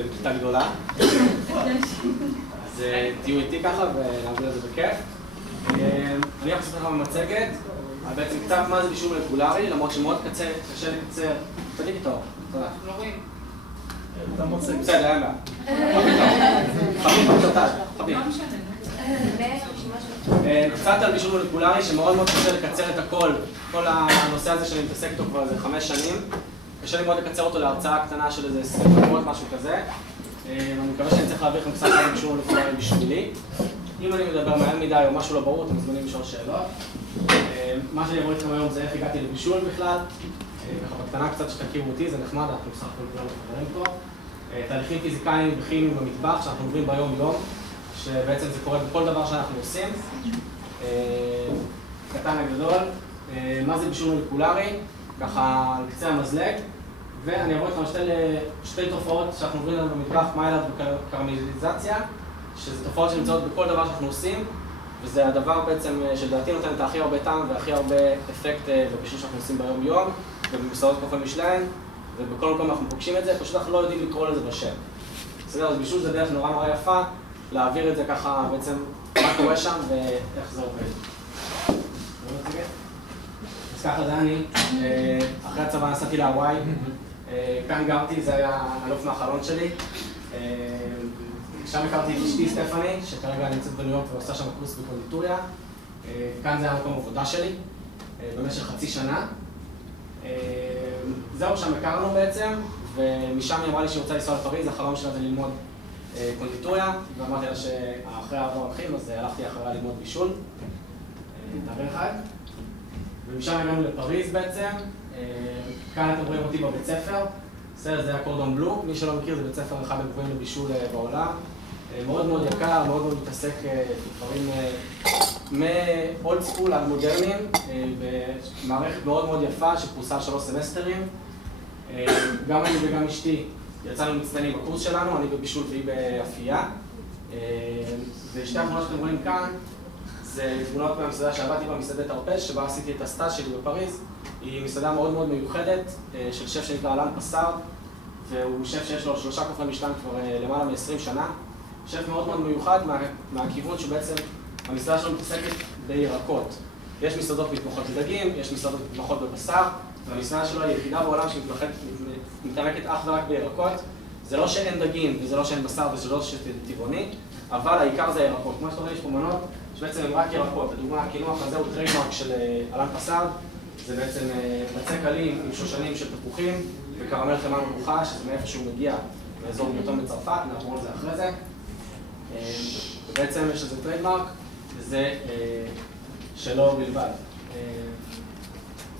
בכיתה גדולה, אז תהיו איתי ככה ונעביר את זה בכיף. אני הולך לעשות לך במצגת, בעצם קצת מה זה בישול מולקולרי, למרות שמאוד קשה לקצר. תדיק איתו, תודה. אנחנו לא רואים. אתה מוצג. בסדר, אין לה. חביב, חביב. קצת על בישול מולקולרי שמאוד מאוד קשה לקצר את הכל. כל הנושא הזה שאני מתעסק איתו כבר איזה 5 שנים. קשה לי מאוד לקצר אותו להרצאה קטנה של איזה 20 דקות, משהו כזה. אני מקווה שאני צריך להעביר לכם קצת על בישול מולקולרי בשבילי. אם אני מדבר מהר מדי או משהו לא ברור, אתם מוזמנים לשאול שאלות. מה שאני אעבור איתכם היום זה איך הגעתי לבישול בכלל. ככה בקטנה קצת שתכירו אותי, זה נחמד, אנחנו בסך הכל כולנו חברים פה. תהליכים פיזיקליים וכימיים במטבח שאנחנו עוברים ביום-יום, שבעצם זה קורה בכל דבר שאנחנו עושים. קטן לגדול. מה זה בישול מולקולרי? ככה על קצה המזלג. ואני אעבור איתכם שתי תופעות שאנחנו עוברים לנו במטבח, מיילד וקרמליזציה, שזה תופעות שנמצאות בכל דבר שאנחנו עושים, וזה הדבר בעצם שלדעתי נותן את הכי הרבה טעם והכי הרבה אפקט בבישול שאנחנו עושים ביום-יום, ובמסעדות קפה מישלן, ובכל מקום אנחנו פוגשים את זה, פשוט אנחנו לא יודעים לקרוא לזה בשם. בסדר, אז בישול זה דרך נורא יפה, להעביר את זה ככה בעצם מה קורה שם ואיך זה עובד. אז ככה זה אני, אחרי הצבא נסעתי להוואי, כאן גרתי, זה היה אלוף מהחלון שלי. שם הכרתי את אשתי סטפני, שכרגע נמצאת בניו יורק ועושה שם קורס בקונדיטוריה. כאן זה היה מקום עבודה שלי, במשך חצי שנה. זהו, שם הכרנו בעצם, ומשם היא אמרה לי שהיא רוצה לנסוע לפריז, החלום שלה זה ללמוד קונדיטוריה, ואמרתי לה שאחרי העבר הולכים, אז הלכתי אחריה ללמוד בישול. תעבר אחד. ומשם הגענו לפריז בעצם. כאן אתם רואים אותי בבית ספר. זה הקורדון בלו, מי שלא מכיר זה בית ספר אחד הגבוהים לבישול בעולם. מאוד מאוד יקר, מאוד מאוד מתעסק בדברים מאולד סקול עד מודרניים, במערכת מאוד מאוד יפה שפרוסה על 3 סמסטרים. גם אני וגם אשתי יצאנו מצטיינים בקורס שלנו, אני בבישול והיא באפייה. ושתי התמונות שאתם רואים כאן זה תמונות מהמסעדה שעבדתי בה, מסעדת ערפז, שבה עשיתי את הסטאז' שלי בפריז. היא מסעדה מאוד מאוד מיוחדת של שף שנקרא אלן פסארד, והוא שף שיש לו 3 כוכבי מישלן כבר למעלה מ-20 שנה. שף מאוד מאוד מיוחד מהכיוון שבעצם המסעדה שלו מתעסקת בירקות. יש מסעדות מתמחות בדגים, יש מסעדות מתמחות בבשר, והמסעדה שלו היא היחידה בעולם שמתעמקת אך ורק בירקות. זה לא שאין דגים וזה לא שאין בשר וזה לא טבעוני, אבל העיקר זה הירקות. כמו שאתה רואה, יש פה מנות שבעצם הם רק ירקות. לדוגמה, הקינוח הזה הוא טריידמרק של אלן פסארד. זה בעצם בצק קלים עם שושנים של תפוחים וקרמל חמאה מרוחה, שזה מאיפה שהוא מגיע באזור ביוטון בצרפת, נעבור על זה אחרי זה. ובעצם יש לזה טריידמרק, וזה שלו בלבד.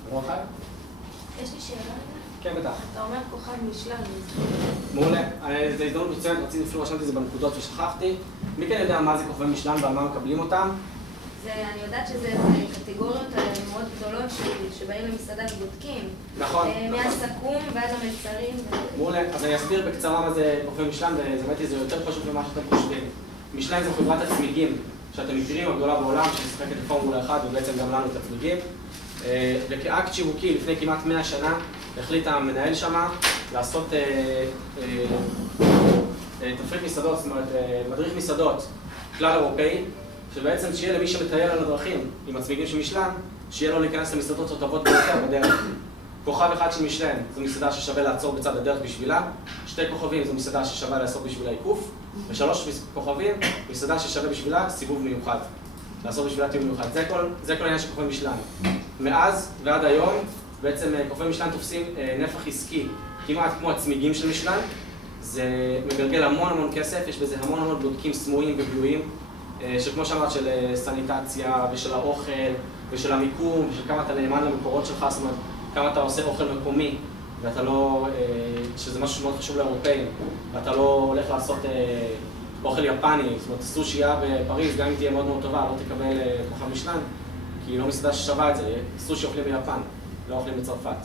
דבר אחד? יש לי שאלה. כן, בטח. אתה אומר כוכב מישלן. מעולה. זו הזדמנות מצוינת, רציתי אפילו רשמתי את זה בנקודות ושכחתי. מי כן יודע מה זה כוכבי מישלן ועל מה מקבלים אותם? אני יודעת שזה קטגוריות מאוד גדולות שבאים למסעדה ובודקים. נכון. מהסכו"ם ועד המלצרים. מעולה. אז אני אסביר בקצרה מה זה כוכבי מישלן, וזה יותר פשוט ממה שאתם חושבים. מישלן זו חברת הצמיגים שאתם מכירים, הגדולה בעולם, שמשחקת בפורמולה 1 ובעצם גם לנו את הצמיגים. וכאקט שיווקי לפני כמעט 100 שנה החליט המנהל שמה לעשות תפריט מסעדות, זאת אומרת מדריך מסעדות כלל אירופאי, שבעצם שיהיה למי שמטייל על הדרכים עם הצמיגים של מישלן, שיהיה לו להיכנס למסעדות הטובות ביותר בדרך. כוכב אחד של מישלן זו מסעדה ששווה לעצור בצד הדרך בשבילה, 2 כוכבים זו מסעדה ששווה לעשות בשבילה עיקוף, ו3 כוכבים מסעדה ששווה בשבילה סיבוב מיוחד. לעשות בשבילה טיול מיוחד. זה כל העניין של כוכבי מישלן. מאז ועד היום בעצם כוכבי מישלן תופסים נפח עסקי כמעט כמו הצמיגים של מישלן. זה מגלגל המון כסף, יש בזה המון בודקים סמויים וגלויים. שכמו שאמרת, של סניטציה ושל האוכל ושל המיקום ושל כמה אתה נאמן למקורות שלך, זאת אומרת, כמה אתה עושה אוכל מקומי ואתה לא, שזה משהו שמאוד חשוב לאירופאים, ואתה לא הולך לעשות אוכל יפני, זאת אומרת, סושייה בפריז, גם אם תהיה מאוד טובה, לא תקבל כוכב מישלן, כי היא לא מסעדה ששווה את זה, סושי אוכלים ביפן, לא אוכלים בצרפת.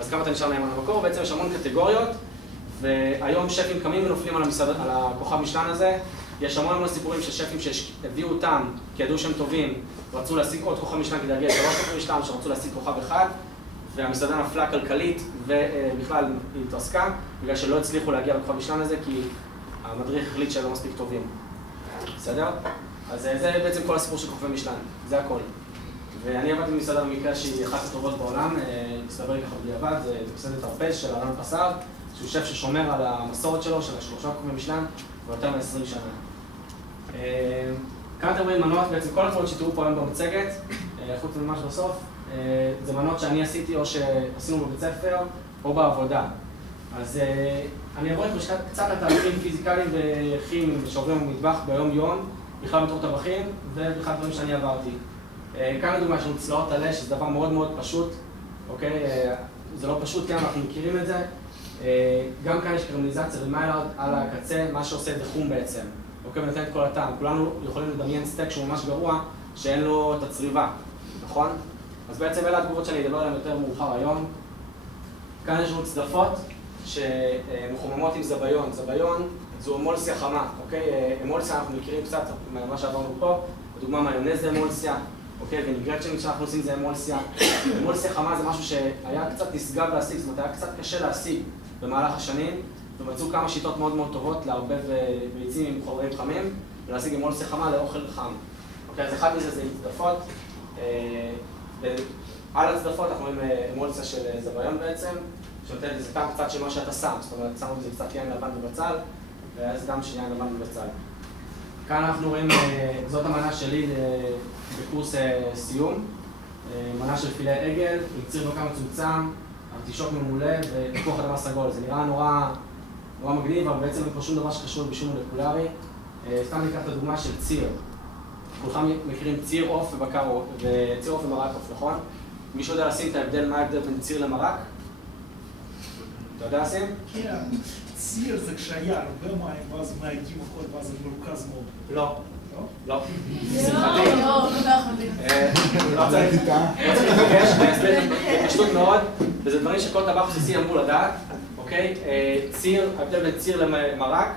אז כמה אתה נשאר נאמן למקור, בעצם יש המון קטגוריות, והיום שפים קמים ונופלים על הכוכב מישלן הזה. יש המון סיפורים של שפים שהביאו אותם כי ידעו שהם טובים, רצו להשיג עוד כוכב מישלן כדי להגיע 3 כוכבי מישלן, שרצו להשיג כוכב אחד, והמסעדה נפלה כלכלית, ובכלל היא התרסקה, בגלל שלא הצליחו להגיע לכוכב מישלן הזה, כי המדריך החליט שהם לא מספיק טובים. בסדר? אז זה בעצם כל הסיפור של כוכבי מישלן, זה הכל. ואני עבדתי במסעדה במקרה שהיא אחת הטובות בעולם, מסתבר לי ככה בדיעבד, זה מסעדת הרפז של אלון פסר, שהוא שף ששומר על המסורת שלו, של 3 כוכבי מישלן, ויותר מ-20 שנה. כאן אתם רואים מנות, בעצם כל התמונות שתראו פה היום במצגת, חוץ ממש בסוף, זה מנות שאני עשיתי או שעשינו בבית ספר או בעבודה. אז אני אעבור קצת לתהליכים פיזיקליים וכימיים שעוברים במטבח ביום-יום, בכלל בתור טבחים ובכלל דברים שאני עברתי. כאן לדוגמה יש לנו צלעות עלה, שזה דבר מאוד מאוד פשוט, אוקיי? זה לא פשוט, כן, אנחנו מכירים את זה. גם כאן יש קרמליזציה ומיילארד על הקצה, מה שעושה דחום בעצם. אוקיי, ונותן את כל הטעם. כולנו יכולים לדמיין סטייק שהוא ממש גרוע, שאין לו את הצריבה, נכון? אז בעצם אלה התגובות שאני אדבר עליהן יותר מאוחר היום. כאן יש לנו צדפות שמחוממות עם זביון. זביון זו אמולסיה חמה, אוקיי? אמולסיה אנחנו מכירים קצת ממה שעברנו פה. לדוגמה, מיונז זה אמולסיה, אוקיי? ונגרצ'נית שאנחנו עושים זה אמולסיה. אמולסיה חמה זה משהו שהיה קצת נשגב להשיג, זאת אומרת, היה קצת קשה להשיג במהלך השנים, ומצאו כמה שיטות מאוד מאוד טובות לערבב ביצים עם חומרים חמים, ולהשיג אמולסיה חמה לאוכל חם. אוקיי, אז אחד מזה זה צדפות. על הצדפות אנחנו רואים אמולסיה של זביון בעצם, שנותנת לזה טעם קצת של מה שאתה שם, זאת אומרת, שמו בזה קצת יין לבן ובצל, ואז גם של יין לבן ובצל. כאן אנחנו רואים, זאת המנה שלי בקורס סיום, מנה של פילה עגל, עם ציר נוקה מצומצם, ארטישוק ממולא ותפוח אדמה סגול. זה נראה נורא מגניב, אבל בעצם אין פה שום דבר שקשור לבישול מולקולרי. סתם ניקח את הדוגמה של ציר. כולכם מכירים ציר עוף ובקר עוף, וציר עוף ומרק עוף, נכון? מישהו יודע לשים את ההבדל, מה ההבדל בין ציר למרק? אתה יודע לשים? כן, ציר זה כשהיה הרבה מים, ואז מאיידים הכל, ואז זה מרוכז מאוד. לא. לא? לא. שמחתי. לא צריך לבקש, בפשטות מאוד, וזה דברים שכל טבח בסיסי אמור לדעת, אוקיי? ציר, ההבדל בין ציר למרק,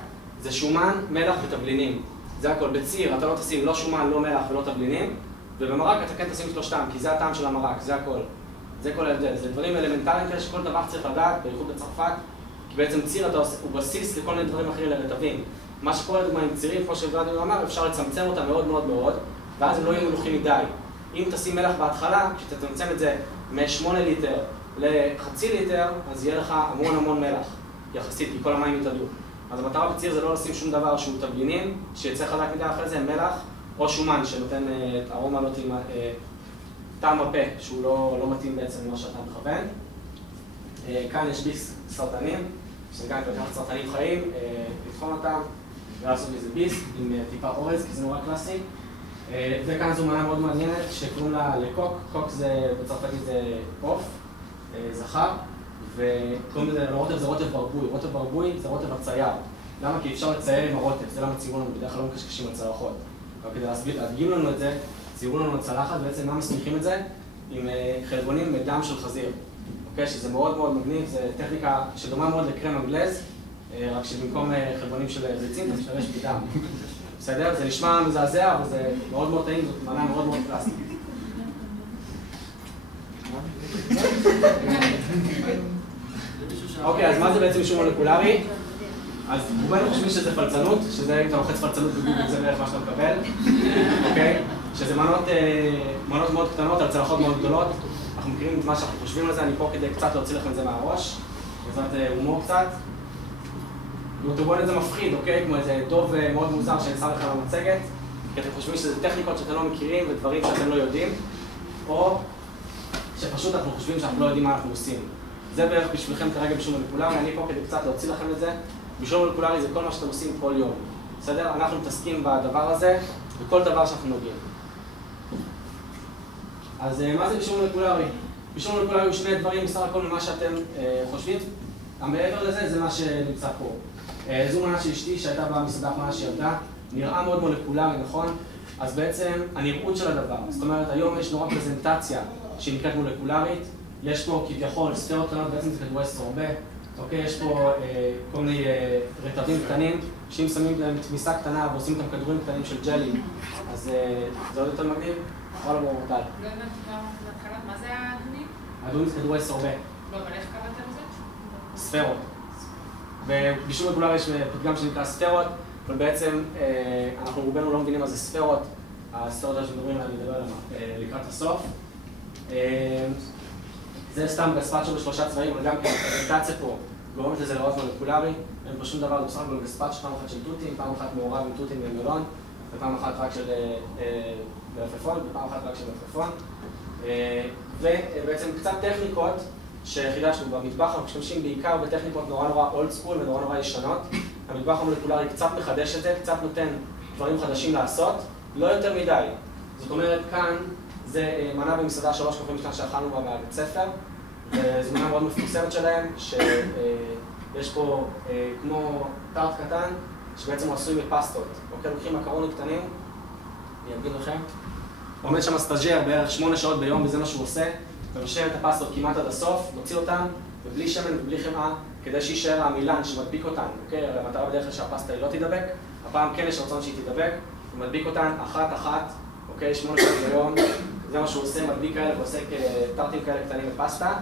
זה שומן, מלח ותבלינים. זה הכל. בציר אתה לא תשים לא שומן, לא מלח ולא תבלינים, ובמרק אתה כן תשים שלושתם, כי זה הטעם של המרק, זה הכל. זה כל ההבדל. זה דברים אלמנטריים כאלה שכל טבח צריך לדעת, בייחוד בצרפת, כי בעצם ציר הוא בסיס לכל מיני דברים אחרים לרטבים. מה שקורה לדוגמה עם צירים, כמו שוולדימיר אמר, אפשר לצמצם אותם מאוד מאוד מאוד, ואז הם לא יהיו מלוכים מדי. אם תשים מלח בהתחלה, כשתצמצם את זה מ-8 ליטר ל0.5 ליטר, אז יהיה לך המון מלח, יחסית, כי כל המים יתאדו. אז המטרה בציר זה לא לשים שום דבר שהוא תבלינים, שיצא חזק מדי אחרי זה, מלח או שומן, שנותן ארומה לא טעימה, טעם בפה, שהוא לא מתאים בעצם למה שאתה מכוון. כאן יש ביס סרטנים, שגם לקחת סרטנים חיים, לתחום אותם, ולעשות מזה ביס עם טיפה אורז, כי זה נורא קלאסי. וכאן זו מנה מאוד מעניינת שקוראים לה לקוק. קוק זה בצרפתית זה עוף, זכר, וקוראים לזה לרוטב זה רוטב ברבוי. רוטב ברבוי זה רוטב הצייר. למה? כי אפשר לצייר עם הרוטב, זה למה ציירו לנו, בדרך כלל לא מקשקשים על צלחות. אבל כדי להדגים לנו את זה, ציירו לנו על צלחת, ובעצם מה מסמיכים את זה? עם חלבונים בדם של חזיר. אוקיי, שזה מאוד מאוד מגניב, זו טכניקה שדומה מאוד לקרם אנגלז, רק שבמקום חלבונים של ביצים, אתה משתמש בדם. בסדר? זה נשמע מזעזע, אבל זה מאוד מאוד טעים, זאת מנה מאוד מאוד קלאסית. אוקיי, אז מה זה בעצם בישול מולקולרי? אז רובנו חושבים שזה פלצנות, שזה אם אתה לוחץ פלצנות בגוגל זה בערך מה שאתה מקבל, אוקיי? שזה מנות מאוד קטנות על צלחות מאוד גדולות. אנחנו מכירים את מה שאנחנו חושבים על זה, אני פה כדי קצת להוציא לכם את זה מהראש, בעזרת הומור קצת. אתם רואים את זה מפחיד, אוקיי? כמו איזה דוב מאוד מוזר שאני שם לכם במצגת, כי אתם חושבים שזה טכניקות שאתם לא מכירים ודברים שאתם לא יודעים, או שפשוט אנחנו חושבים שאנחנו לא יודעים מה אנחנו עושים. זה בערך בשבילכם כרגע בישול מולקולרי, אני פה כדי קצת להוציא לכם את זה. בישול מולקולרי זה כל מה שאתם עושים כל יום, בסדר? אנחנו מתעסקים בדבר הזה, בכל דבר שאנחנו נוגעים. אז מה זה בישול מולקולרי? בישול מולקולרי הוא שני דברים בסך הכל ממה שאתם חושבים. המעבר לזה זה מה שנמצא פה. זו מנה של אשתי שהייתה במסעדה האחרונה שעבדה, נראה מאוד מולקולרי, נכון? אז בעצם הנראות של הדבר, זאת אומרת היום יש נורא פרזנטציה שנקראת מולקולרית, יש פה כביכול ספירות קטנות, בעצם זה כדורי סורבה, אוקיי? יש פה כל מיני רטבים קטנים, שאם שמים להם תמיסה קטנה ועושים איתם כדורים קטנים של ג'לי, אז זה עוד יותר מגניב. וואלה בורטל. לא הבנתי בהתחלה, מה זה האדומים? אדומים זה כדורי סורבה. לא, אבל איך קראת לזה? ספרות. בבישול רגולרי יש פתגם שנקרא ספרות, אבל בעצם אנחנו רובנו לא מבינים מה זה ספרות. הספרות האלה שמדברים עליהם, נדבר עליהם לקראת הסוף. זה סתם גספצ'ו בשלושה צבעים, אבל גם הפרזנטציה פה גורמת לזה לראות מולקולרי. אין פה שום דבר, זה בסך הכל גספצ'ו, פעם אחת של תותים, פעם אחת מעורב עם תותים ומלון, ופעם אחת רק של מלפפון, ופעם אחת רק של מלפפון. ובעצם קצת טכניקות שחידשנו במטבח, אנחנו משתמשים בעיקר בטכניקות נורא אולד סקול ונורא ישנות. המטבח המולקולרי קצת מחדש את זה, קצת נותן דברים חדשים לעשות, לא יותר מדי. זאת אומרת, כאן זה מנה במסעדה 3x2 שאכלנו בה בבית ספר, וזו מנה מאוד מפורסמת שלהם, שיש פה כמו טארט קטן, שבעצם הוא עשוי מפסטות. אוקיי, לוקחים מקרוני קטנים, אני אגיד לכם. עומד שם סטאג'ר בערך 8 שעות ביום, וזה מה שהוא עושה, ומשאיר את הפסטות כמעט עד הסוף, מוציא אותן, ובלי שמן ובלי חמאה, כדי שישאר המילן שמדביק אותן, אוקיי? הרי המטרה בדרך כלל שהפסטה היא לא תידבק, הפעם כן יש רצון שהיא תידבק, הוא מדביק אותן אחת, אוקיי? 8 שעות ביום, זה מה שהוא עושה, מדביק כאלה ועושה טארטים כאלה קטנים בפסטה,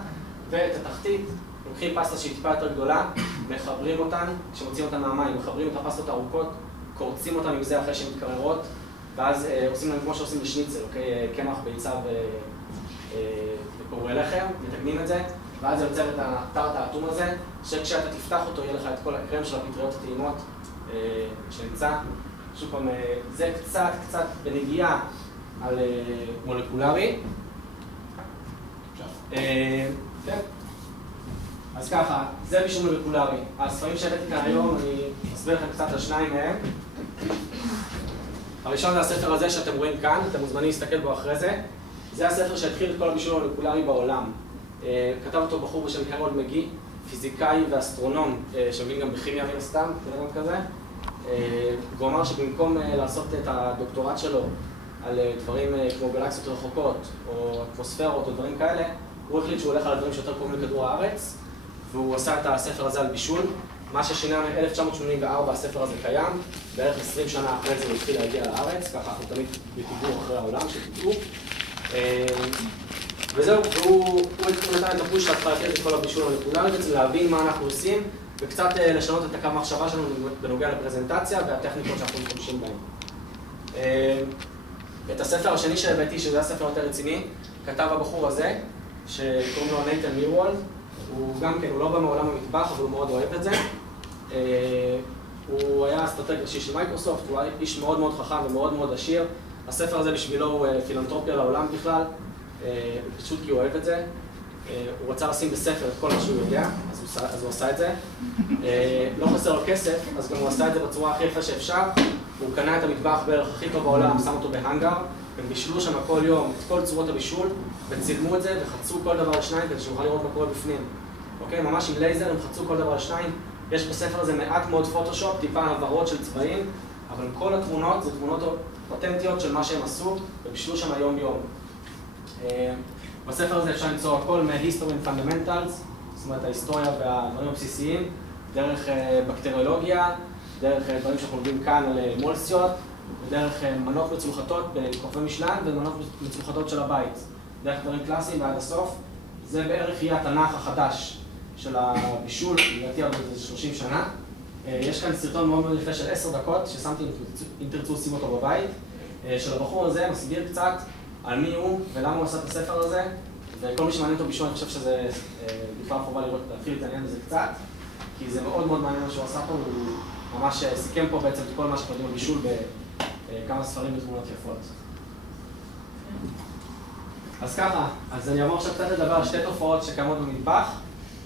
ואת התחתית, לוקחים פסטה שהיא טיפה יותר גדולה, מחברים אותן, כשמוציאים אותן מהמים, מחברים את הפסטות הארוכות, קורצים אותן עם זה אחרי שהן מתקררות, ואז עושים להם כמו שעושים בשניצל, אוקיי? קמח, ביצה ופירורי לחם, מתגנים את זה, ואז זה יוצר את הטארט האטום הזה, שכשאתה תפתח אותו יהיה לך את כל הקרם של הפטריות הטעימות שנמצא. שוב פעם, זה קצת בנגיעה על מולקולרי. כן. אז ככה, זה בישול מולקולרי. הספרים שהבאתי כאן היום, אני אסביר לכם קצת על שניים מהם. הראשון זה הספר הזה שאתם רואים כאן, אתם מוזמנים להסתכל בו אחרי זה. זה הספר שהתחיל את כל הבישול המולקולרי בעולם. כתב אותו בחור בשם הרולד מגי, פיזיקאי ואסטרונום, שמבין גם בכימיה מן הסתם, כזה. והוא אמר שבמקום לעשות את הדוקטורט שלו על דברים כמו גלקסיות רחוקות, או אטמוספרות, או דברים כאלה, הוא החליט שהוא הולך על הדברים שיותר קרובים לכדור הארץ, והוא עשה את הספר הזה על בישול. מה ששינה מ-1984 הספר הזה קיים, בערך 20 שנה אחרי זה הוא התחיל להגיע לארץ, ככה אנחנו תמיד בפיגור אחרי העולם, שתדעו. וזהו, והוא נתן את הפוש להתחלתי את כל הבישול המולקולרי, בעצם להבין מה אנחנו עושים, וקצת לשנות את הקו המחשבה שלנו בנוגע לפרזנטציה והטכניקות שאנחנו משתמשים בהן. את הספר השני שהבאתי, שזה הספר יותר רציני, כתב הבחור הזה, שקוראים לו נייתן מירוולד. הוא גם כן, הוא לא בא מעולם המטבח, אבל הוא מאוד אוהב את זה. הוא היה אסטרטג ראשי של מייקרוסופט, הוא היה איש מאוד חכם ומאוד עשיר. הספר הזה בשבילו הוא פילנתרופיה לעולם בכלל, פשוט כי הוא אוהב את זה. הוא רצה לשים בספר את כל מה שהוא יודע, אז הוא עשה את זה. לא חסר לו כסף, אז גם הוא עשה את זה בצורה הכי יפה שאפשר. הוא קנה את המטבח בערך הכי טוב בעולם, שם אותו בהנגר, הם בישלו שם כל יום את כל צורות הבישול, וצילמו את זה וחצו כל דבר לשניים כדי שנוכל לראות מה קורה בפנים. אוקיי? ממש עם לייזר הם חצו כל דבר לשניים. יש בספר הזה מעט מאוד פוטושופ, טיפה הבהרות של צבעים, אבל כל התמונות זה תמונות אותנטיות של מה שהם עשו, ובישלו שם יום-יום. בספר הזה אפשר למצוא הכל מ-History and Fundamentals, זאת אומרת ההיסטוריה והדברים הבסיסיים, דרך בקטריולוגיה, דרך דברים שאנחנו לומדים כאן על מולסיות, ודרך מנות מצולחתות בכוכבי משלן ומנות מצולחתות של הבית. דרך דברים קלאסיים ועד הסוף. זה בערך יהיה התנ"ך החדש של הבישול, לדעתי עוד 30 שנה. יש כאן סרטון מאוד יפה של 10 דקות, ששמתי אם תרצו לשים אותו בבית, של הבחור הזה מסביר קצת על מי הוא ולמה הוא עשה את הספר הזה, וכל מי שמעניין אותו בישול, אני חושב שזה בכלל חובה להתחיל להתעניין בזה קצת, כי זה מאוד מעניין מה שהוא עשה פה, הוא ממש סיכם פה בעצם את כל מה שאנחנו יודעים על בישול בכמה ספרים ותמונות יפות. אז ככה, אז אני אעבור עכשיו קצת לדבר על שתי תופעות שקיימות במטבח,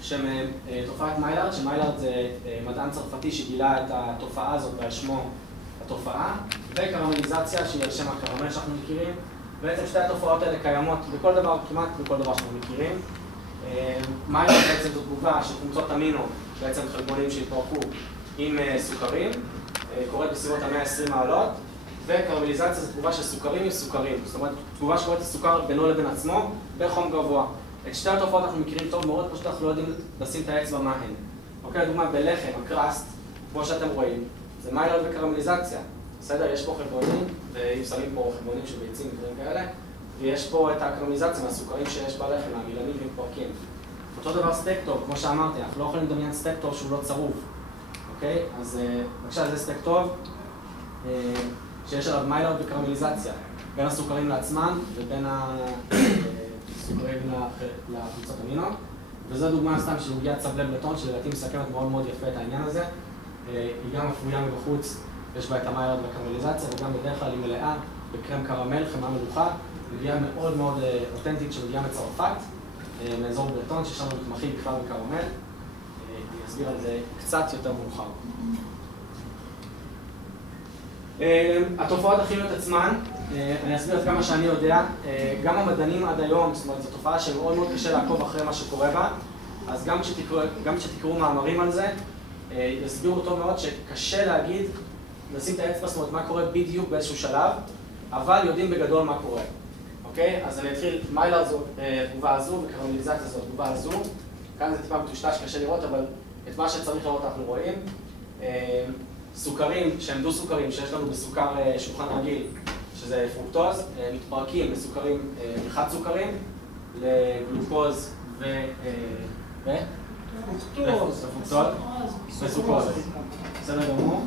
שהן תופעת מיילארד, שמיילארד זה מדען צרפתי שגילה את התופעה הזאת ועל שמו התופעה, וקרמליזציה שהיא על שם הקרמל שאנחנו מכירים. בעצם שתי התופעות האלה קיימות בכל דבר, כמעט בכל דבר שאנחנו מכירים. מיילארד בעצם זו תגובה של קבוצות אמינו, בעצם חלבונים שהתפרקו עם סוכרים, קורית בסביבות ה-120 מעלות, וקרמליזציה זו תגובה של סוכרים עם סוכרים. זאת אומרת, תגובה שקורית לסוכר בינו לבין עצמו בחום גבוה. את שתי התופעות אנחנו מכירים טוב מאוד, פשוט אנחנו לא יודעים לשים את האצבע מה הן. אוקיי, לדוגמה, בלחם, הקראסט, כמו שאתם רואים, זה מיילארד וקרמליזציה. בסדר, יש פה חלבונים, ואם שמים פה חלבונים של ביצים ודברים כאלה, ויש פה את הקרמליזציה מהסוכרים שיש בלחם, מהמילנים ומתפרקים. אותו דבר סטייק טוב, כמו שאמרתי, אנחנו לא יכולים לדמיין סטייק טוב שהוא לא צרוף. אוקיי? אז בבקשה, זה סטייק טוב, שיש עליו מיילרד וקרמליזציה, בין הסוכרים לעצמם ובין הסוכרים לקבוצות אמינו. וזו דוגמה סתם של עוגיית סבלי בלטון, שלדעתי מסכמת מאוד מאוד יפה את העניין הזה. היא גם אפויה מבחוץ, יש בה את המיילרד והקרמליזציה, וגם בדרך כלל היא מלאה בקרם קרמל, חמאה מלוכה, עוגייה מאוד מאוד אותנטית שמגיעה מצרפת, מאזור בלטון, שיש לנו מתמחים בכלל בקרמל. אני אסביר על זה קצת יותר מאוחר. התופעות הכימיות עצמן, אני אסביר את כמה שאני יודע, גם המדענים עד היום, זאת אומרת, זו תופעה שמאוד מאוד קשה לעקוב אחרי מה שקורה בה, אז גם כשתקראו מאמרים על זה, יסבירו טוב מאוד שקשה להגיד, נשים את האצבע, זאת אומרת, מה קורה בדיוק באיזשהו שלב, אבל יודעים בגדול מה קורה. אוקיי? אז אני אתחיל, מיילרד זו תגובה הזו וקרמליזציה זו תגובה הזו. כאן זה טיפה מטושטש שקשה לראות, אבל את מה שצריך לראות אנחנו רואים. סוכרים שהם דו-סוכרים, שיש לנו בסוכר שולחן רגיל, שזה פרוקטוז, מתפרקים בסוכרים חד-סוכרים, לגלוקוז ופרוקטוז וסוכרוז. בסדר גמור.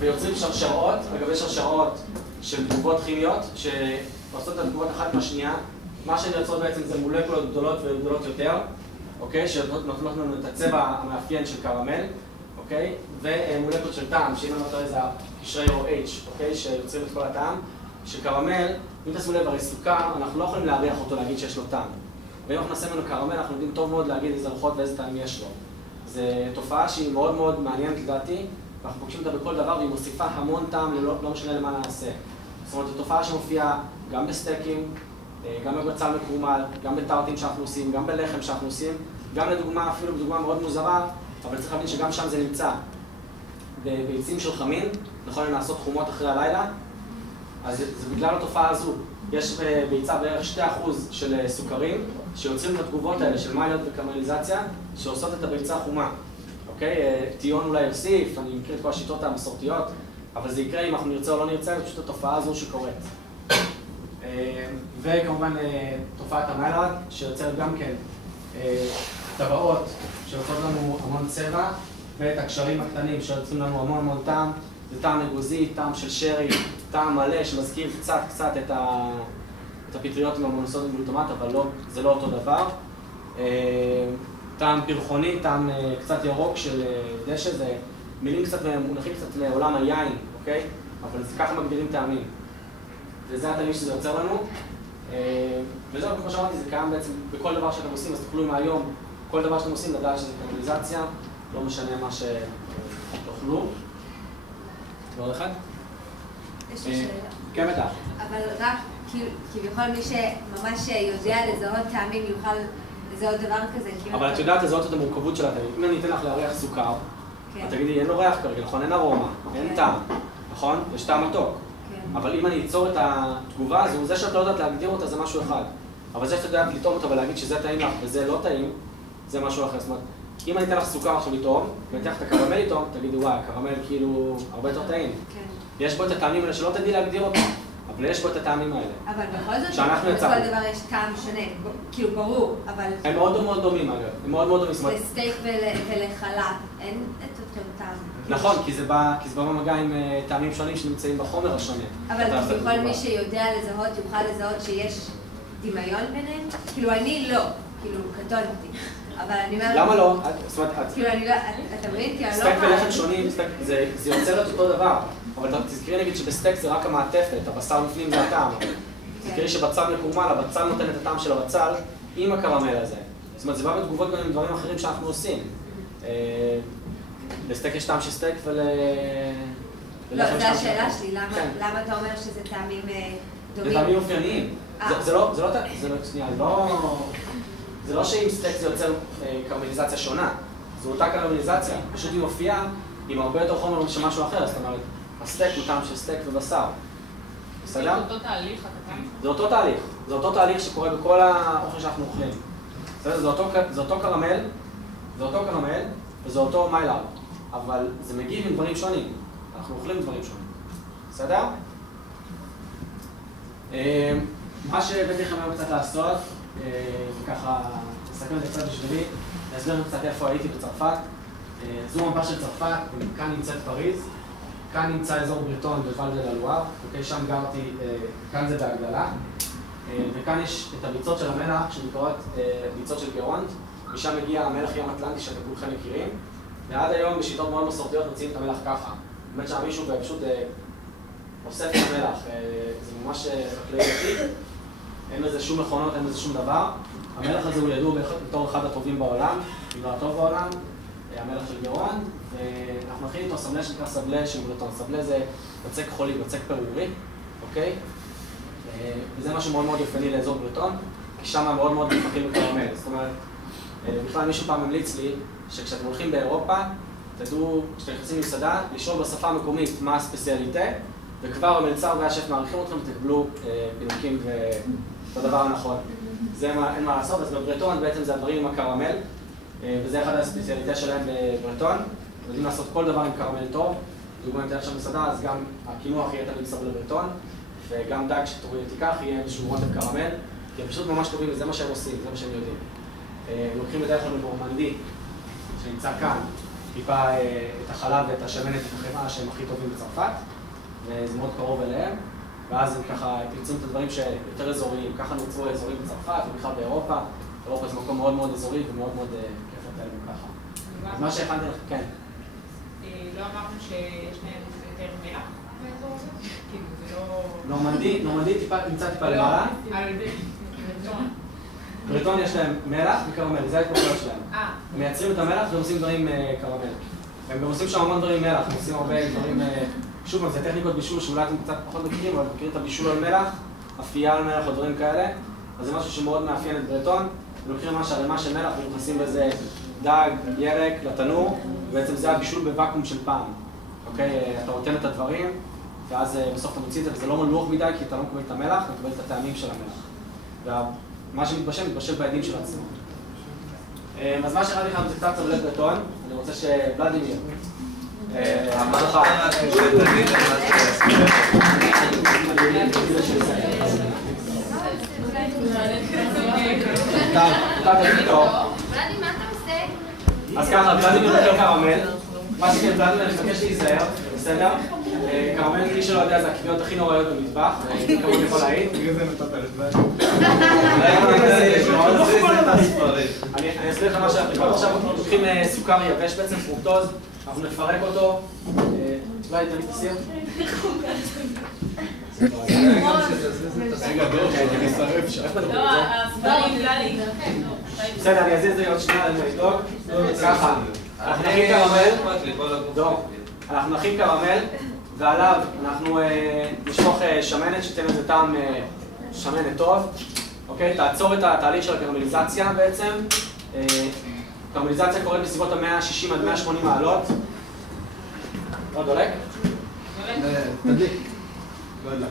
ויוצרים שרשרות, לגבי שרשרות של תגובות כימיות, שעושות את התגובות אחת מהשנייה. מה שהן יוצרות בעצם זה מולקולות גדולות וגדולות יותר, אוקיי? שנותנות לנו את הצבע המאפיין של קרמל. אוקיי? ומולקות של טעם, שאם אני לא טועה זה הקשרי OH, אוקיי? שיוצרים את כל הטעם. שקרמל, אם תשימו לב, הרי סוכר, אנחנו לא יכולים להריח אותו להגיד שיש לו טעם. ואם אנחנו נעשה ממנו קרמל, אנחנו יודעים טוב מאוד להגיד איזה רוחות ואיזה טעם יש לו. זו תופעה שהיא מאוד מאוד מעניינת לדעתי, ואנחנו פוגשים אותה בכל דבר, והיא מוסיפה המון טעם, לא משנה למה נעשה. זאת אומרת, זו תופעה שמופיעה גם בסטייקים, גם בבצל מקורמל, גם בטארטים שאנחנו עושים, גם בלחם שאנחנו עושים, גם לדוגמה, אפילו בדוגמה מאוד מוזרה, אבל צריך להבין שגם שם זה נמצא בביצים של חמין, נכון לעשות חומות אחרי הלילה, אז זה בגלל התופעה הזו. יש בביצה בערך 2% של סוכרים שיוצרים את התגובות האלה של מיילרד וקרמליזציה, שעושות את הביצה חומה. אוקיי? טיון אולי יוסיף, אני מכיר את כל השיטות המסורתיות, אבל זה יקרה אם אנחנו נרצה או לא נרצה, זה פשוט התופעה הזו שקורית. וכמובן תופעת המיילרד, שיוצרת גם כן טבעות שיוצאות לנו המון צבע, ואת הקשרים הקטנים שיוצאים לנו המון המון טעם. זה טעם נגוזי, טעם של שרי, טעם מלא שמזכיר קצת את הפטריות עם המונוסות וגלוטמט, אבל זה לא אותו דבר. טעם פרחוני, טעם קצת ירוק של דשא, זה מילים קצת מונחים קצת לעולם היין, אוקיי? אבל זה ככה מגדירים טעמים. וזה הטעמים שזה יוצר לנו. וזהו, כמו שאמרתי, זה קיים בעצם בכל דבר שאתם עושים, אז תוכלו מהיום, כל דבר שאתם עושים, לדעת שזה קרמליזציה, לא משנה מה שתאכלו. ועוד אחד? יש לי שאלה. כן, בטח. אבל רק כביכול מי שממש יודע לזהות טעמים יוכל לזהות דבר כזה. אבל את יודעת לזהות את המורכבות של הטעמים. אם אני אתן לך להריח סוכר, את תגידי, אין לו ריח כרגע, נכון? אין ארומה, אין טעם, נכון? יש טעם מתוק. אבל אם אני אצור את התגובה הזו, זה שאת לא יודעת להגדיר אותה זה משהו אחד. אבל זה שאת יודעת לטעום אותה ולהגיד שזה טעים לך וזה לא טעים, זה משהו אחר. זאת אומרת, אם אני אתן לך סוכר עכשיו לטעום, ואני אתן לך את הקרמל לטעום, תגידי, וואי, הקרמל כאילו הרבה יותר טעים. יש בו את הטעמים האלה שלא תדעי להגדיר אותם, אבל יש בו את הטעמים האלה. אבל בכל זאת, בכל דבר יש טעם שונה, כאילו ברור, אבל... הם מאוד מאוד דומים, אגב. הם מאוד מאוד דומים. לסטייק ולחלת, אין את אותו טעם. נכון, כי זה בא במגע עם טעמים שונים שנמצאים בחומר השונה. אבל בכל מי שיודע לזהות, יוכל לזהות שיש דמיון ביניהם? כאילו אני לא, כאילו קטונתי. אבל אני אומרת... למה לא? זאת אומרת, כאילו אני לא... אתה מבין? כי אני לא... סטייק ולחם שונים, זה יוצר את אותו דבר. אבל תזכרי נגיד שבסטייק זה רק המעטפת, הבשר בפנים זה הטעם. תזכרי שבצל מקורמל, הבצל נותן את הטעם של הבצל עם הקרמל הזה. זאת אומרת, זה בא בתגובות גם עם דברים אחרים שאנחנו עושים. לסטייק יש טעם של סטייק לא, זו השאלה שלי, למה אתה אומר שזה טעמים דומים? זה טעמים אופייניים. זה לא שאם סטייק זה יוצר קרמליזציה שונה, זו אותה קרמליזציה, פשוט היא מופיעה עם הרבה יותר חומר של משהו אחר, זאת אומרת, הסטייק הוא טעם של סטייק ובשר. בסדר? זה אותו תהליך, אתה טעם? זה אותו תהליך שקורה בכל האוכל שאנחנו אוכלים. בסדר? זה אותו קרמל וזה אותו מיילרד, אבל זה מגיב עם דברים שונים. אנחנו אוכלים דברים שונים. בסדר? מה שהבאתי לכם היום קצת לעשות, וככה, נסכם את זה קצת בשבילי, להסביר לכם קצת איפה הייתי בצרפת. זו מפה של צרפת, כאן נמצאת פריז, כאן נמצא אזור בריטון בוואל דה ללואר, שם גרתי, כאן זה בהגדלה, וכאן יש את הביצות של המלח שנקראות ביצות של גרונד, משם מגיע המלח ים אטלנטי שאתם כולכם מכירים, ועד היום בשיטות מאוד מסורתיות מציעים את המלח ככה. באמת שם מישהו פשוט אוסף את המלח, זה ממש חקלאי עתיק, אין לזה שום מכונות, אין לזה שום דבר. המלח הזה הוא ידוע בתור אחד הטובים בעולם, אם לא הטוב בעולם, המלח של גרונד, ואנחנו נכין איתו סבלה שנקרא סבלה של בריטון. סבלה זה בצק חולי, בצק פירורי, אוקיי? וזה משהו מאוד מאוד יופני לאזור בריטון, כי שם מאוד מאוד מתמחים בקרמל. זאת אומרת, בכלל מישהו פעם המליץ לי שכשאתם הולכים באירופה, תדעו, כשאתם נכנסים למסעדה, לשאול בשפה המקומית מה הספציאליטה, וכבר המלצר והשף מעריכים אתכם, תקבלו פינוקים ואת הדבר הנכון. זה אין מה לעשות, אז בבריטון בעצם זה הדברים עם הקרמל, וזה אחד הספציאליטה שלהם בבריטון. יודעים לעשות כל דבר עם קרמל טוב. דוגמא אם תלך שם מסעדה, אז גם הקינוח יהיה תמיד סבלה בריטון, וגם דג שתיקח יהיה איזשהו רוטב קרמל, כי הם פשוט ממש טובים וזה מה שהם עושים, זה מה שהם יודעים. לוקחים בדרך כלל נורמנדי, שנמצא כאן, טיפה את החלב ואת השמנת ואת החמאה שהם הכי טובים בצרפת, וזה מאוד קרוב אליהם, ואז הם ככה תמצאו את הדברים שיותר אזוריים, ככה נוצרו אזורים בצרפת ובכלל באירופה. אירופה זה מקום מאוד מאוד אזורי ומאוד מאוד כיף לטייל ככה. אז מה שהכנתי לך, כן. לא אמרנו שיש להם יותר מלח באזור הזה? כאילו זה לא... נורמנדי נמצא טיפה למעלה. על בריטון. בריטון יש להם מלח וקרמל, זה ההתמחויות שלהם. הם מייצרים את המלח ועושים דברים קרמל. הם גם עושים שם המון דברים מלח, הם עושים הרבה דברים... שוב, זה טכניקות בישול שאולי אתם קצת פחות מכירים, אבל מכירים את הבישול על מלח, אפייה על מלח או דברים כאלה. אז זה משהו שמאוד מאפיין את בריטון. הם לוקחים ממש ערימה של מלח ונכנסים בזה דג, ירק, לתנור, ובעצם זה הבישול בוואקום של פעם. אוקיי? אתה נותן את הדברים, ואז בסוף אתה מוציא את זה, וזה לא מלוח מדי, כי אתה לא מקבל את המלח, אתה מקבל את הטעמים של המלח. ומה שמתבשל, מתבשל בידים של עצמו. אז מה שראיתי לכם זה קצת סבלת בריטון. אני רוצה שבלדימיר אמר לך... ולדי, מה אתה עושה? אז ככה, ולדימיר יותר קרמל. מה שכן, ולדימיר, אני מבקש להיזהר, בסדר? קרמל, מי שלא יודע, זה הכוויות הכי נוראיות במטבח, כמו אני יכול להעיד. בגלל זה מטפלת בהם. אני אסביר לך מה שאנחנו עכשיו לוקחים סוכר יבש בעצם, פרוקטוז, אנחנו נפרק אותו. אולי תמיד תסיר? בסדר, אני אזיז את זה עוד שנייה, אני אבדוק. ככה, אנחנו נכין קרמל, ועליו אנחנו נשפוך שמנת שתיתן לזה טעם שמנת טוב. אוקיי? תעצור את התהליך של הקרמליזציה בעצם. קרמליזציה קורית בסביבות ה-160 עד 180 מעלות. לא דולק? תדליק. לא דולק.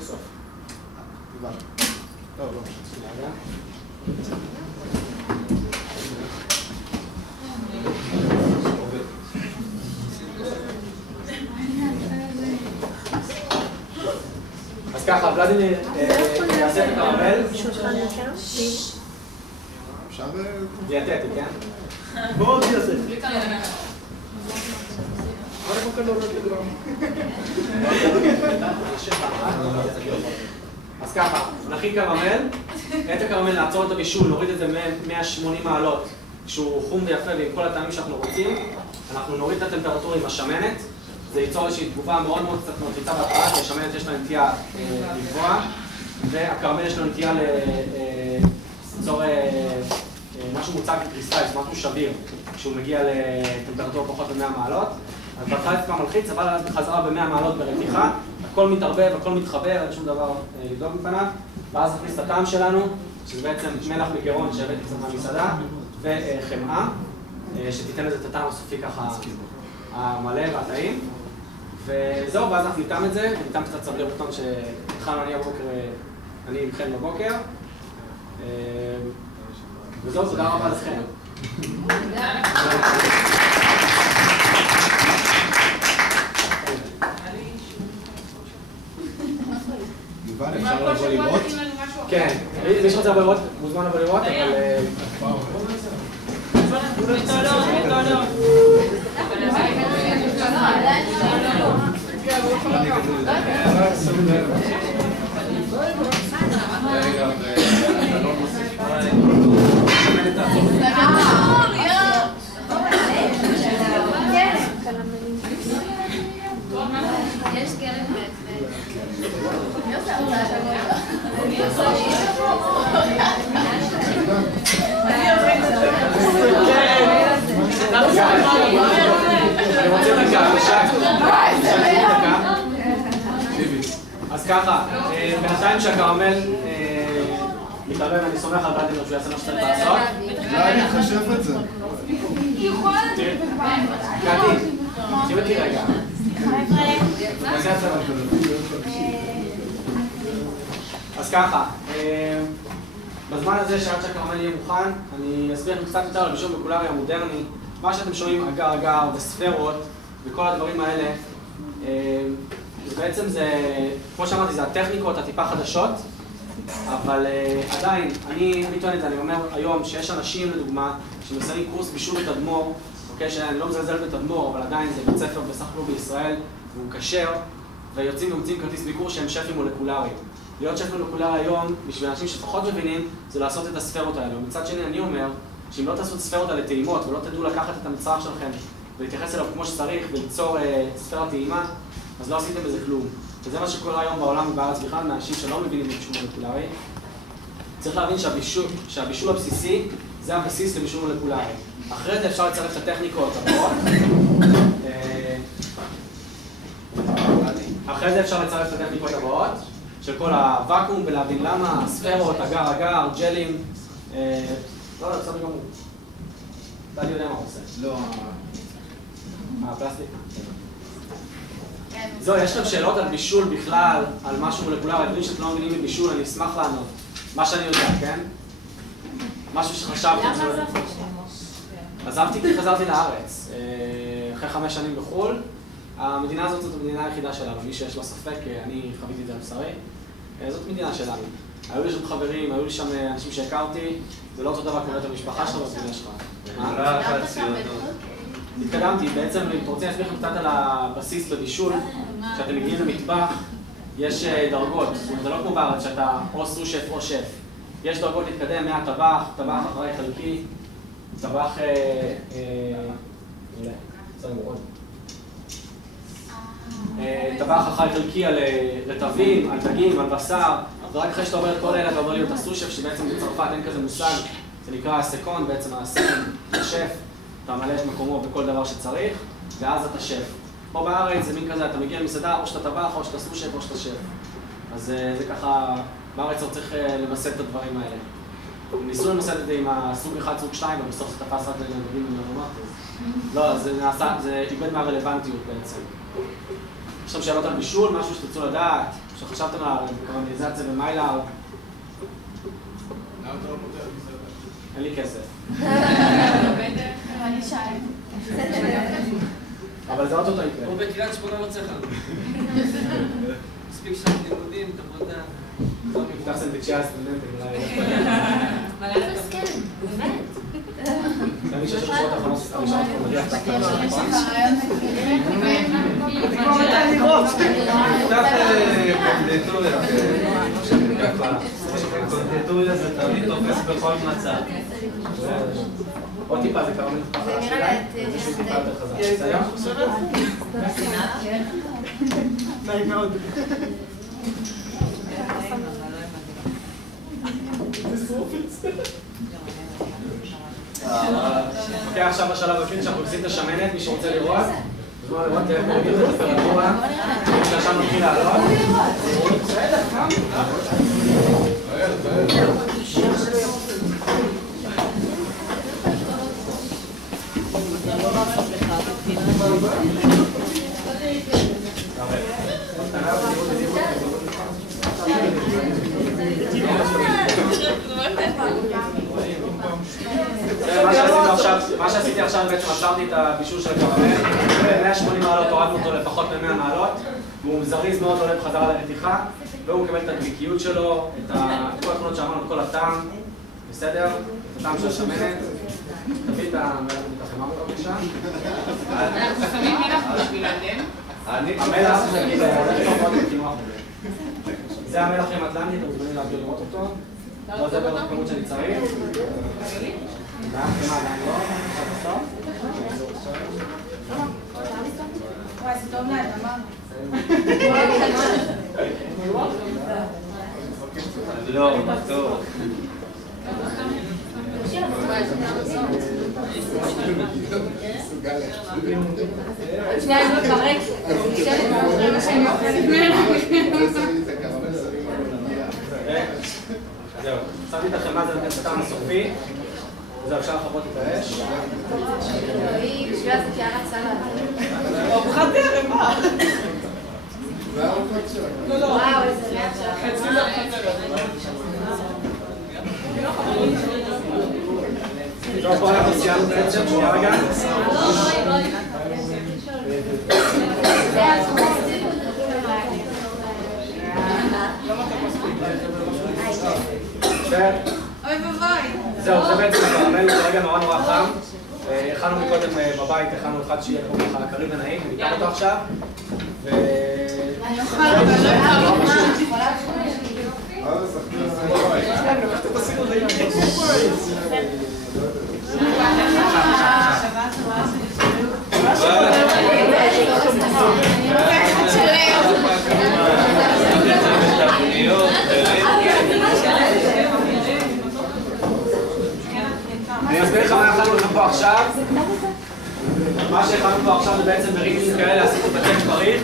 בסוף. טוב, לא פשוט. אז ככה, ולדימיר יעשה את הקרמל. אפשר... דיאטטי, כן? בואו תעשה. אז ככה, נכין קרמל, את הקרמל נעצור את הבישול, נוריד את זה מ-180 מעלות, כשהוא חום ויפה ועם כל הטעמים שאנחנו רוצים, אנחנו נוריד את הטמפרטורה עם השמנת, זה ייצור איזושהי תגובה מאוד מאוד קצת מלחיצה בהתחלה, כי השמנת יש לה נטייה לגבוה, והקרמל יש לה נטייה ליצור משהו מוצג כקריסטל, זה משהו שביר, כשהוא מגיע לטמפרטורה פחות מ-100 מעלות. אז בהתחלה טיפה מלחיץ, אבל אז בחזרה ב-100 מעלות ברתיחה, הכל מתערבב, הכל מתחבר, אין שום דבר לבדוק בפניו, ואז נכניס את הטעם שלנו, שזה בעצם מלח מגרון שהבאתי קצת מהמסעדה, וחמאה, שתיתן לזה את הטעם הסופי ככה המלא והטעים. וזהו, ואז אנחנו ניתן את זה, וניתן קצת סבלי בריטון שהתחלנו אני עם חן בבוקר. וזהו, תודה רבה לכם. כן, מי שרוצה לבוא לראות, מוזמן לבוא לראות, אבל... יש כלב אני רוצה דקה, אז ככה, בינתיים שהקרמל מתערב, אני סומך על בלדימיר שהוא יעשה מה שצריך לעשות. אני אחשב את זה. קטי, תקשיב אותי רגע. אז ככה, בזמן הזה שעד שהקרמל יהיה מוכן, אני אסביר לכם קצת יותר על בישול מולקולרי המודרני. מה שאתם שומעים, אגר אגר וספרות וכל הדברים האלה, בעצם זה, כמו שאמרתי, זה הטכניקות הטיפה חדשות, אבל עדיין, אני טוען את זה, אני אומר היום שיש אנשים, לדוגמה, שמסיימים קורס בישול בתדמור, אוקיי, שאני לא מזלזל בתדמור, אבל עדיין זה בית ספר בסך הכל בישראל, והוא כשר, ויוצאים ומוצאים כרטיס ביקור שהם שפים מולקולריים. להיות שף מולקולרי היום, בשביל אנשים שפחות מבינים, זה לעשות את הספרות האלה. ומצד שני, אני אומר, שאם לא תעשו את הספרות האלה טעימות, ולא תדעו לקחת את המצרך שלכם ולהתייחס אליו כמו שצריך, וליצור ספרה טעימה, אז לא עשיתם בזה כלום. וזה מה שקורה היום בעולם ובארץ בכלל, מאנשים שלא מבינים בבישול מולקולרי. צריך להבין שהבישול הבסיסי, זה הבסיס לבישול מולקולרי. אחרי זה אפשר לצרף את הטכניקות הבאות. אחרי זה אפשר לצרף את הטכניקות הבאות, של כל הוואקום, ולהבין למה, ספרות, אגר אגר, ג'לים. לא, בסדר גמור. אתה יודע מה הוא עושה. לא. פלסטיק? זהו, יש לכם שאלות על בישול בכלל, על משהו מולקולרי, דברים שאתם לא מבינים בבישול, אני אשמח לענות. מה שאני יודע, כן? משהו שחשבתי. למה עזבת? עזבתי כי חזרתי לארץ. אחרי 5 שנים בחו"ל. המדינה הזאת זאת המדינה היחידה שלנו. מי שיש לו ספק, אני חוויתי את זה על בשרי. זאת מדינה שלנו. היו לי שם חברים, היו לי שם אנשים שהכרתי. זה לא אותו דבר כמו את המשפחה שלך במדינה שלך. התקדמתי, בעצם אם אתה רוצה להסביר לכם קצת על הבסיס בבישול, כשאתם מגיעים למטבח, יש דרגות, זאת אומרת, זה לא כמו בארץ שאתה או סו-שף או שף. יש דרגות להתקדם מהטבח, טבח אחרי חלקי, טבח... טבח אחרי חלקי על רטבים, על דגים, על בשר, ורק אחרי שאתה עובר את כל אלה אתה עובר להיות הסו-שף, שבעצם בצרפת אין כזה מושג, זה נקרא הסקון, בעצם הסקון, השף. אתה מלא את מקומו בכל דבר שצריך, ואז אתה שף. פה בארץ זה מין כזה, אתה מגיע למסעדה, או שאתה טבח, או שאתה סו-שף, או שאתה שף. אז זה ככה, בארץ לא צריך למסד את הדברים האלה. ניסו למסד את זה עם הסוג 1, סוג 2, אבל בסוף זה תפס רק לנהגים ומרומט, אז... לא, זה איבד מהרלוונטיות בעצם. יש שם שאלות על בישול, משהו שתרצו לדעת, שחשבתם על קרמליזציה ומיילר. למה אתה לא פותח מסעדה? אין לי כסף. אני שי. אבל זה אוטוטו יקרה. הוא בקריית שמונה לא צריך לנו. מספיק שם לימודים, תעבודה. נפתח סנדוויצ'י הסטודנטים, אולי... אבל אין מסכן, באמת. אני חושב שבשעות האחרונות הראשונות כבר מגיע קצת כזה, נכון? נפתח קונדיטוריה זה תמיד תופס בכל מצב. עוד טיפה זה קרמל טיפה חדש שלה, זה שהוא טיפה יותר חזק. בסדר? נעים מאוד. אוקיי, עכשיו בשלב הכי שאנחנו עושים את השמנת, מי שרוצה לראות. בזמן לראות איך מורידים את הטמפרטורה. כשהשם מתחיל לעלות. בסדר, כמה? מה שעשיתי עכשיו בעצם עצרתי את הבישול של הקרמל, ב-180 מעלות הורדנו אותו לפחות מ-100 מעלות, והוא זריז מאוד עולה בחזרה לרתיחה, והוא מקבל את הדביקיות שלו, את כל התכונות שאמרנו, את כל הטעם, בסדר? את הטעם של השמנת. תביא את המלח מתחמה בבקשה. אנחנו שמים מלח בשביל הדם. המלח זה המלח עם אטלנטי, אתם מוזמנים להביא לראות אותו. לא זה בערך כמות שאני צריך. חמאה עדיין לא, עכשיו בסוף. וואי, זה טוב לאדמה. לא, טוב. שנייה, אני מפרק. זהו, שמתי את החמאה, זה נותן את הטעם הסופי. זהו, אפשר לכבות את האש. אלוהים, בשביל זה קערת סלט. ארוחת ערב, מה? וואו, איזה ריח של חצי זה ארוחת טוב, פה אנחנו סיימנו בעצם, שנייה רגע. אוי ובוי. זהו, זה בעצם הקרמל, הוא כרגע נורא נורא חם. הכנו מקודם בבית, הכנו אחד שיהיה ככה קריא ונעים, ניתן אותו עכשיו. אני אוכל, אבל לא יכולה אני אסביר לך מה הכנו לכם פה עכשיו. מה שהכנו פה עכשיו זה בעצם בריגלים כאלה, עשינו בצק פריך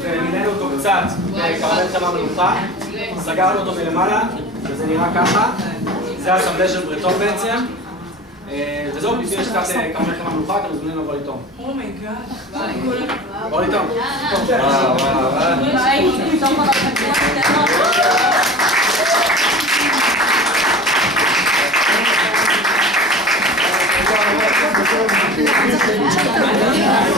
ומינינו אותו קצת בקרמל חמאה מלוכה, סגרנו אותו מלמעלה וזה נראה ככה. זה הסמדה של ברטון בעצם. וזהו, לפני יש קצת קרמל חמאה מלוכה, אתם מוזמנים לבוא לטעום. בוא לטעום. Thank you.